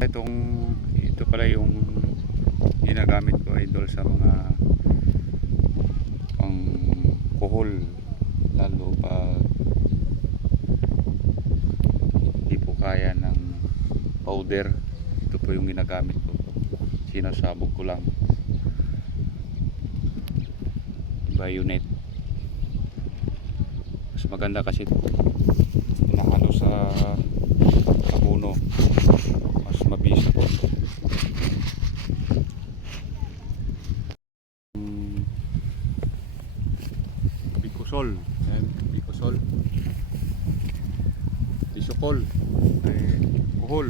Ito pala yung ginagamit ko, idol, sa mga pang kuhol, lalo pa hindi po kaya ng powder. Ito po yung ginagamit ko, sinasabog ko lang. Bayonet, mas maganda kasi inaano sa puno, mas mabisa po. Bicosol, yan, Bicosol, Isokol, kuhol,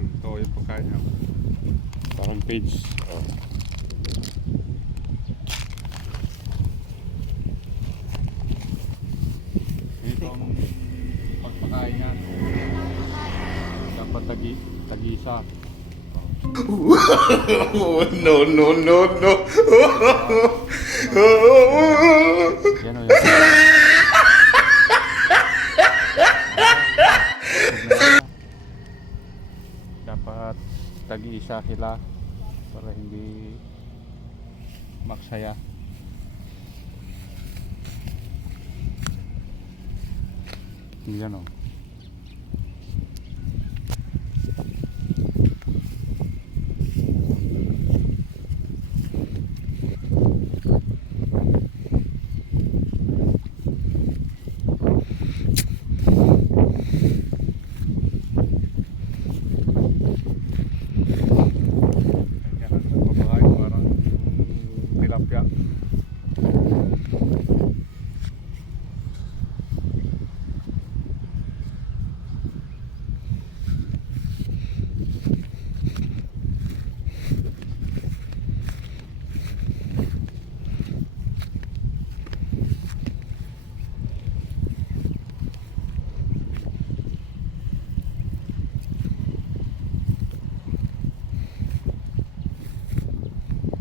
ito yung pagkain niya, parang page. Ito ang pagpakain niya, dapat tag-isa. No, no, no, no. Yan o yan. Dapat tag-isa sila para hindi maksaya. Yan o.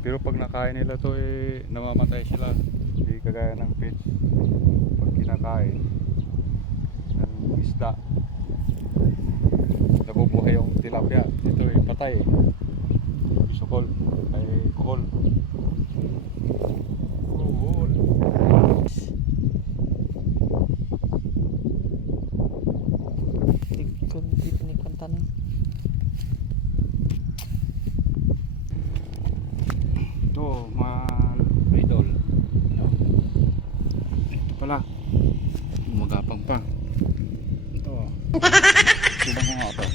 Pero pag nakain nila to namamatay sila. Hindi kagaya ng fish. Pag kinakain ng isda, nabubuhay yung tilapia. Ito patay. Sukol ay kuhol. Kuhol. Kunti pinikuntan. Ito mga idol. Ito pala, magapang pa. Ito. Sulang ko nga ito.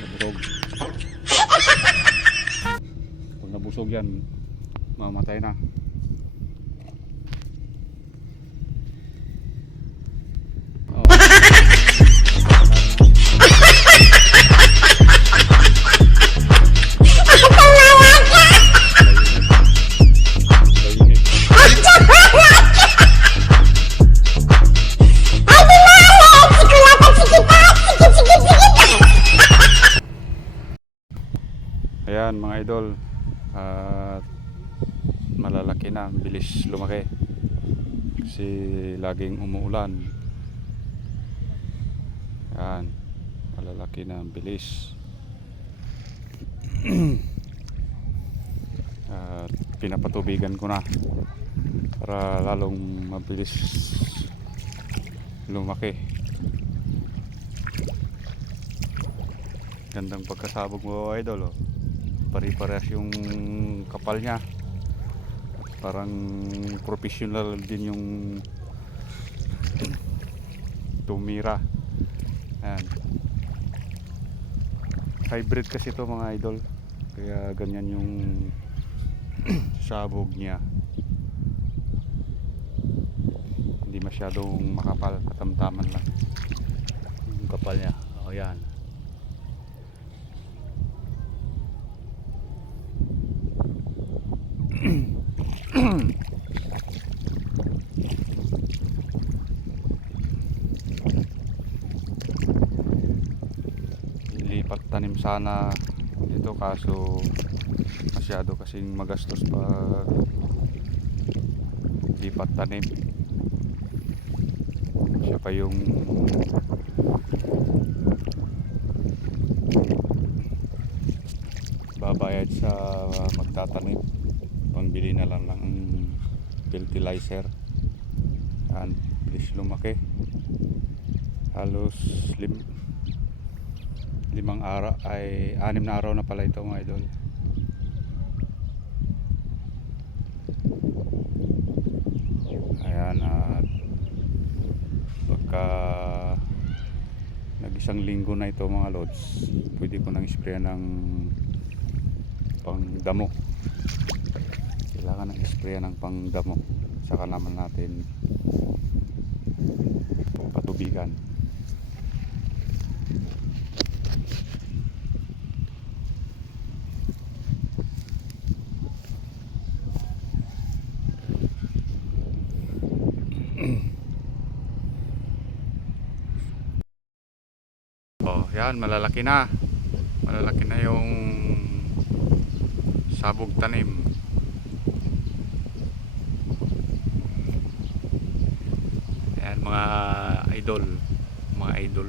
Nabusog. Pag nabusog yan, mamatay na. Ayan mga idol, at malalaki na, bilis lumaki kasi laging umuulan. Ayan, malalaki na, bilis. At pinapatubigan ko na para lalong mabilis lumaki. Gandang pagkasabog mo idol, oh. Pare-parehas yung kapal niya. Parang professional din yung tumira. Ayan. Hybrid kasi ito mga idol, kaya ganyan yung sabog niya. Hindi masyadong makapal, katamtaman lang yung kapal niya. O yan. Ilipat tanim sana dito, kaso masyado kasing magastos pag lipat tanim. Siya pa yung babayad sa magtatanim, pangbili na lang ng fertilizer. Yan, bilis lumaki. Halos 6 na araw na pala ito mga idol. Ayan, at pagka nag-isang linggo na ito mga lods, pwede ko nang spray ng pangdamo. Kailangan ng spray ng pangdamo, saka naman natin patubigan. Oh, yan, malalaki na. Malalaki na yung sabog tanim. Ayan mga idol, mga idol.